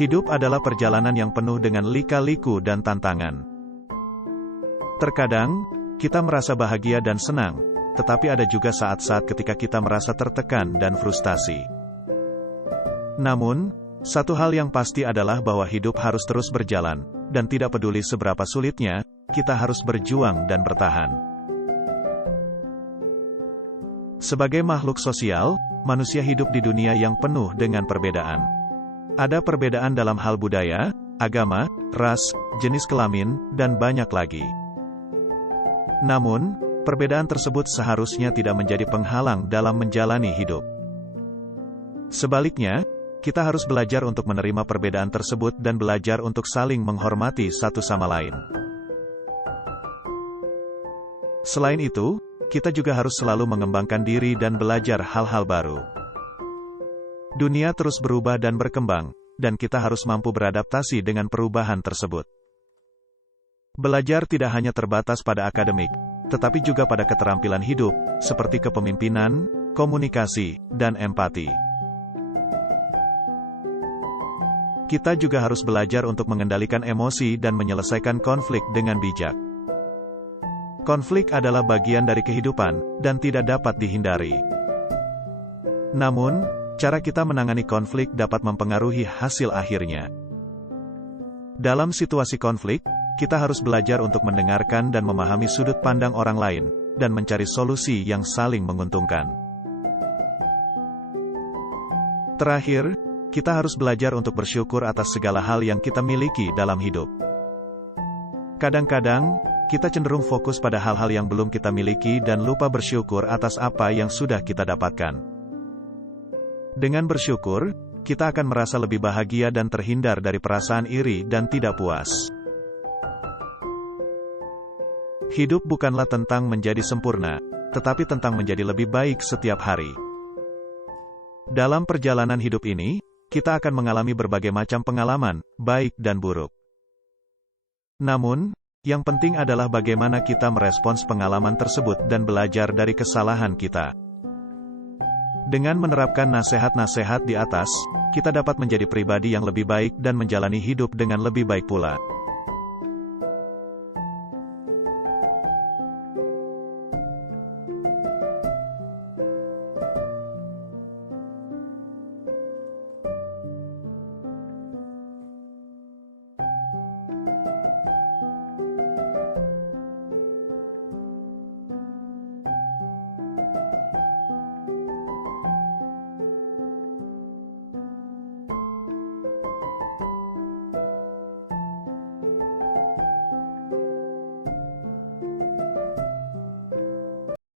Hidup adalah perjalanan yang penuh dengan lika-liku dan tantangan. Terkadang, kita merasa bahagia dan senang, tetapi ada juga saat-saat ketika kita merasa tertekan dan frustasi. Namun, satu hal yang pasti adalah bahwa hidup harus terus berjalan, dan tidak peduli seberapa sulitnya, kita harus berjuang dan bertahan. Sebagai makhluk sosial, manusia hidup di dunia yang penuh dengan perbedaan. Ada perbedaan dalam hal budaya, agama, ras, jenis kelamin, dan banyak lagi. Namun, perbedaan tersebut seharusnya tidak menjadi penghalang dalam menjalani hidup. Sebaliknya, kita harus belajar untuk menerima perbedaan tersebut dan belajar untuk saling menghormati satu sama lain. Selain itu, kita juga harus selalu mengembangkan diri dan belajar hal-hal baru. Dunia terus berubah dan berkembang, dan kita harus mampu beradaptasi dengan perubahan tersebut. Belajar tidak hanya terbatas pada akademik, tetapi juga pada keterampilan hidup, seperti kepemimpinan, komunikasi, dan empati. Kita juga harus belajar untuk mengendalikan emosi dan menyelesaikan konflik dengan bijak. Konflik adalah bagian dari kehidupan, dan tidak dapat dihindari. Namun, cara kita menangani konflik dapat mempengaruhi hasil akhirnya. Dalam situasi konflik, kita harus belajar untuk mendengarkan dan memahami sudut pandang orang lain, dan mencari solusi yang saling menguntungkan. Terakhir, kita harus belajar untuk bersyukur atas segala hal yang kita miliki dalam hidup. Kadang-kadang, kita cenderung fokus pada hal-hal yang belum kita miliki dan lupa bersyukur atas apa yang sudah kita dapatkan. Dengan bersyukur, kita akan merasa lebih bahagia dan terhindar dari perasaan iri dan tidak puas. Hidup bukanlah tentang menjadi sempurna, tetapi tentang menjadi lebih baik setiap hari. Dalam perjalanan hidup ini, kita akan mengalami berbagai macam pengalaman, baik dan buruk. Namun, yang penting adalah bagaimana kita merespons pengalaman tersebut dan belajar dari kesalahan kita. Dengan menerapkan nasihat-nasihat di atas, kita dapat menjadi pribadi yang lebih baik dan menjalani hidup dengan lebih baik pula.